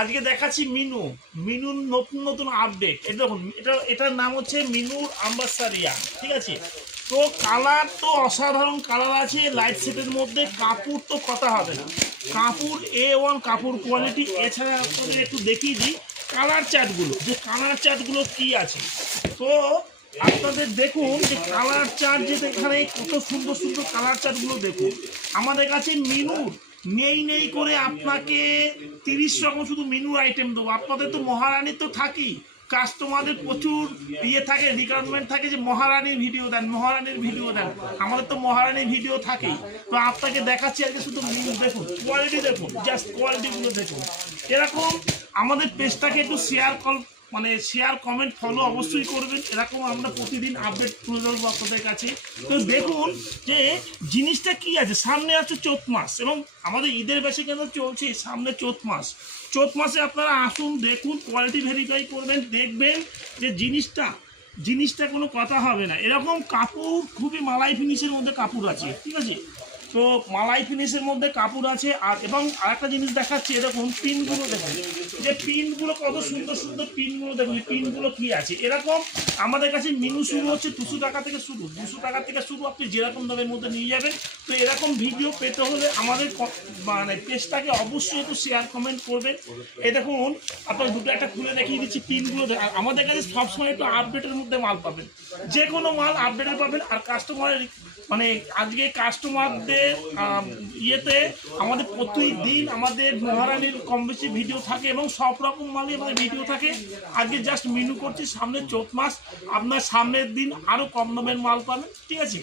আজকে দেখাচ্ছি মিনুর নতুন নতুন আপডেট। এটা দেখুন, এটার নাম হচ্ছে মিনুর আম্বাসারিয়া, ঠিক আছে। তো কালার তো অসাধারণ কালার আছে লাইট সেটের মধ্যে। কাপড় তো কথা হবে না, কাপড় A1 কাপড় কোয়ালিটি। এছাড়া আপনাদের একটু দেখিয়ে দিই কালার চার্টগুলো, যে কালার চার্টগুলো কী আছে। তো আপনাদের দেখুন যে কালার চার্ট, যে এখানে কত সুন্দর সুন্দর কালার চার্টগুলো দেখুন। আমাদের কাছে মিনুর নেই করে আপনাকে 30 রকম শুধু মেনুর আইটেম দেবো। আপনাদের তো মহারানীর তো থাকেই, কাস্টমারদের প্রচুর থাকে, রিকোয়ারমেন্ট থাকে যে মহারানীর ভিডিও দেন, মহারানীর ভিডিও দেন। আমাদের তো মহারানীর ভিডিও থাকেই। তো আপনাকে দেখাচ্ছি আজকে শুধু মেনু দেখুন, কোয়ালিটি দেখুন, জাস্ট কোয়ালিটিগুলো দেখুন। এরকম আমাদের পেজটাকে একটু শেয়ার কমেন্ট ফলো অবশ্যই করবেন। এরকম আমরা প্রতিদিন আপডেট তুলে ধরবো আপনাদের কাছে। তো দেখুন যে জিনিসটা কি আছে। সামনে আছে চৈত মাস এবং আমাদের ঈদের বেশি কেন চলছে, সামনে চৈত মাস। চৈত মাসে আপনারা আসুন, দেখুন, কোয়ালিটি ভেরিফাই করবেন, দেখবেন যে জিনিসটা কোনো কথা হবে না। এরকম কাপড় খুবই মালাই ফিনিশের মধ্যে কাপড় আছে, ঠিক আছে। তো মালাই ফিনিশের মধ্যে কাপড় আছে। আর এবং আরেকটা জিনিস দেখাচ্ছি, এরকম পিনগুলো দেখুন, যে পিনগুলো কত সুন্দর সুন্দর পিনগুলো দেখুন। এই পিনগুলো কি আছে, এরকম আমাদের কাছে মেনু শুরু হচ্ছে 200 টাকা থেকে শুরু, 200 টাকা থেকে শুরু। আপনি যেরকম দামের মধ্যে নিয়ে যাবেন। তো এরকম ভিডিও পেতে হলে আমাদের পেজটাকে অবশ্যই একটু শেয়ার কমেন্ট করবেন। এই দেখুন, আপনার দুটো একটা খুলে দেখিয়ে দিচ্ছি পিনগুলো। আমাদের কাছে সবসময় একটু আপডেটের মধ্যে মাল পাবেন, যে কোনো মাল আপডেটের পাবেন। আর কাস্টমারের আজকে কাস্টমারদের ইয়েতে আমাদের প্রতিদিন আমাদের মহারানীর কম বেশি ভিডিও থাকে এবং সব রকম মালই আমাদের ভিডিও থাকে। আজকে জাস্ট মেনু করছি, সামনে চৈত মাস, আপনার সামনের দিন আরও কম দামের মাল পাবেন, ঠিক আছে।